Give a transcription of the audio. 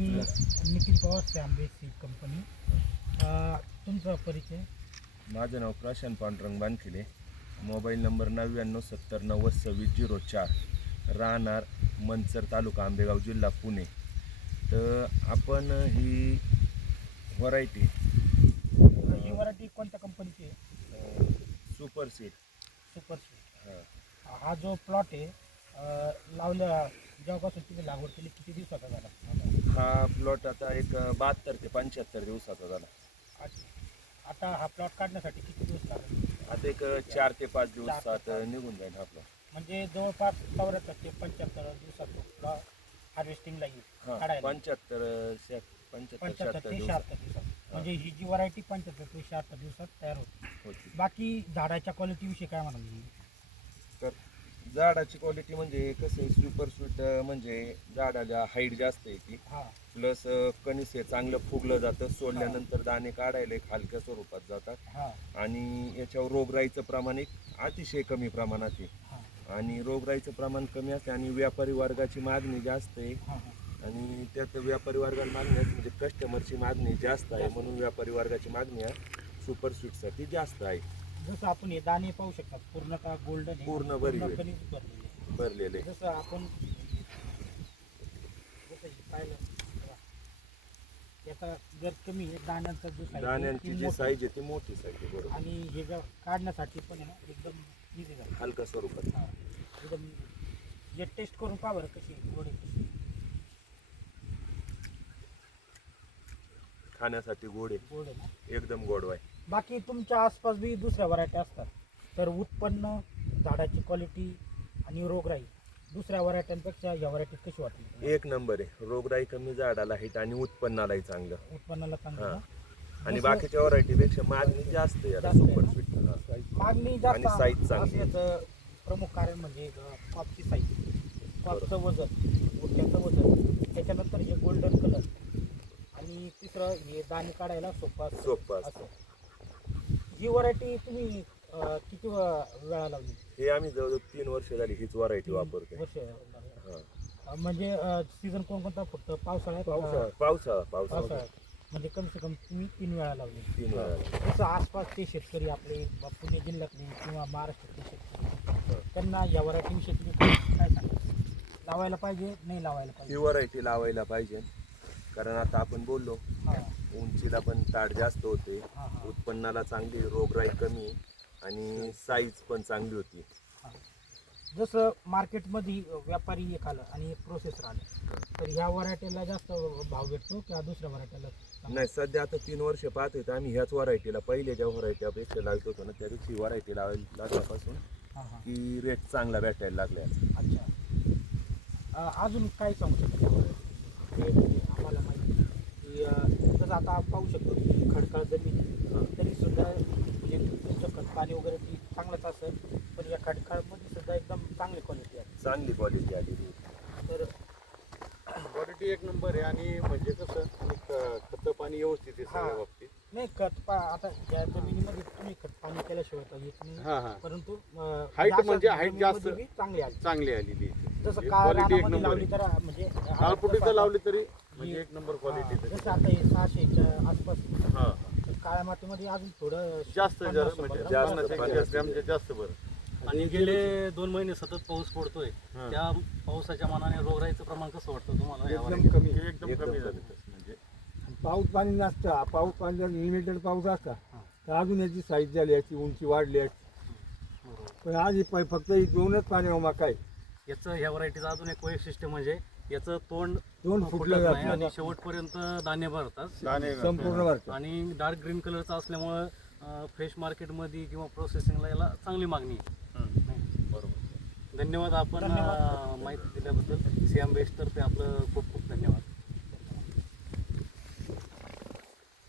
मी निखिल पवार सॅम्बे seed company. तुमचा परिचय? माझं नाव प्रशांत पांडुरंग बानखिले. Mobile number 9970902604. राहणार मनसर, तालुका आंबेगाव, जिल्हा पुणे. तर आपण ही व्हरायटी कोणत्या कंपनीची आहे? Super seed. Super seed. हा जो प्लॉट आहे लावल्या जेव्हापासून तुम्ही लागवड केली किती दिवसाचा झाला? हा प्लॉट आता एक 72 ते 75 दिवसाचा झाला. आता हा प्लॉट काढण्यासाठी किती दिवस लागेल? आता एक 4 ते 5 दिवसात निघून जाईल हा प्लॉट. म्हणजे जवळपास 74 ते 75 दिवसात प्लॉट हार्वेस्टिंगला येईल. 75 ते 76 दिवसात. म्हणजे ही जी व्हरायटी 75 ते 76 दिवसात तयार होती. बाकी झाडाच्या क्वालिटी विषयी काय म्हणाल? तर झाडाची क्वालिटी म्हणजे कसं आहे, सुपर स्वीट म्हणजे झाडाला हाईट जास्त येते, प्लस कणीस हे चांगलं फुगलं जातं. सोडल्यानंतर दाणे काढायला एक हलक्या स्वरूपात जातात आणि याच्यावर रोगराईचं प्रमाण एक अतिशय कमी प्रमाणात आहे. आणि रोगराईचं प्रमाण कमी असते आणि व्यापारी वर्गाची मागणी जास्त आहे. आणि त्यात व्यापारी वर्गाला मागणी असते म्हणजे कस्टमरची मागणी जास्त आहे, म्हणून व्यापारी वर्गाची मागणी सुपर स्वीटसाठी जास्त आहे. जसं आपण हे दाणे पाहू शकतात पूर्णतः गोल्डन, पूर्ण भरलेले. जसं आपण पाहिलं याचा जर कमी आहे दाण्यांचा जो दाण्यांची जी साईज आहे ती मोठी साईज आहे. बरोबर. आणि हे जर काढण्यासाठी पण आहे ना एकदम इझी झालं, हलका स्वरूपात. एकदम जे टेस्ट करून पहा बरं कशी गोडी, खाण्यासाठी गोड आहे ना, एकदम गोडवा आहे. बाकी तुमच्या आसपास बी दुसऱ्या व्हरायटी असतात, तर उत्पन्न, झाडाची क्वालिटी आणि रोगराई दुसऱ्या व्हरायट्यांपेक्षा या व्हरायटीत कशी वाटली? एक नंबर आहे. रोगराई कमी, झाडाला हिट आणि उत्पन्नालाही चांगलं. उत्पन्नाला चांगलं. आणि बाकीच्या व्हरायटीपेक्षा मागणी जास्त आहे याला सुपर स्वीट. मागणी जास्त आणि साईज चांगली. असण्याचं प्रमुख कारण म्हणजे कॉपची साईज, कॉपचं वजन, गुटक्याचं वजन, त्याच्यानंतर हे गोल्डन कलर आणि तिसरं हे दाणे काढायला सोपं असं. ही व्हरायटी तुम्ही किती वेळा लावली? हे आम्ही जवळजवळ 3 वर्ष झाली हीच व्हरायटी वापरतोय. म्हणजे सीझन कोणकोणता? फक्त पावसाळ्यात? पावसाळ्यात. म्हणजे कम से कम तुम्ही 3 वेळा लावली. 3 वेळा. जसं आसपासचे शेतकरी आपले पुणे जिल्ह्यातले किंवा महाराष्ट्रातले शेतकरी, त्यांना या व्हरायटी विषयी तुम्ही काय सांगा? लावायला पाहिजे, नाही लावायला पाहिजे? ही व्हरायटी लावायला पाहिजे, कारण आता आपण बोललो उंचीला पण ताट जास्त होते, उत्पन्नाला चांगली, रोगराई कमी आणि साईज पण चांगली होती. जसं मार्केटमध्ये व्यापारी एक आलं आणि प्रोसेसर आलं, तर ह्या व्हरायटीला जास्त भाव भेटतो किंवा दुसऱ्या व्हरायटीला? नाही, सध्या आता 3 वर्ष पाहत होतो आम्ही ह्याच व्हरायटीला. पहिले ज्या व्हरायटी अपेक्षा लावत होतो ना, त्या दिवशी व्हरायटी लावायला लागल्यापासून की रेट चांगला भेटायला लागला. अच्छा. अजून काय सांगू शकतो आम्हाला माहिती की जसं आता पाहू शकतो की खडकाळ जमीन तरी सुद्धा म्हणजे तुमचं खत पाणी वगैरे ती चांगलंच असेल, पण या खडकाळमध्ये सुद्धा एकदम चांगली क्वालिटी आहे. चांगली क्वालिटी आलेली. तर क्वालिटी एक नंबर आहे. आणि म्हणजे कसं खत पाणी व्यवस्थित आहे सगळ्या बाबतीत. नाही आता या जमिनीमध्ये तुम्ही खत पाणी केल्याशिवाय तर येत नाही, परंतु हाईट म्हणजे हाईट जास्त चांगली आलेली आहे. जसं क्वालिटी एक नंबर लावली तर म्हणजे काळपुटीचं लावली तरी म्हणजे एक नंबर क्वालिटी. जसं आता हे 600च्या आसपास, काळ्या मातीमध्ये अजून थोडं जास्त म्हणजे जास्त बरं. आणि गेले 2 महिने सतत पाऊस पडतोय, त्या पावसाच्या मानाने रोगराईचं प्रमाण कसं वाटतं तुम्हाला? एकदम कमी झालं. म्हणजे पाऊस पाणी नसतं, पाऊस पाणी जर लिमिटेड पाऊस असता तर अजून याची साईज झाली, याची उंची वाढली असती. पण आज फक्त ही 2च पाणी काय याचं ह्या व्हरायटीचं अजून एक वैशिष्ट्य म्हणजे याचं तोंड फुटलं नाही आणि शेवटपर्यंत दाणे भरतात, संपूर्ण भरतात. आणि डार्क ग्रीन कलरचं असल्यामुळं फ्रेश मार्केटमध्ये किंवा प्रोसेसिंगला याला चांगली मागणी आहे. बरोबर. धन्यवाद. आपण माहिती दिल्याबद्दल सियाम बेस्ट तर्फे आपलं खूप खूप धन्यवाद.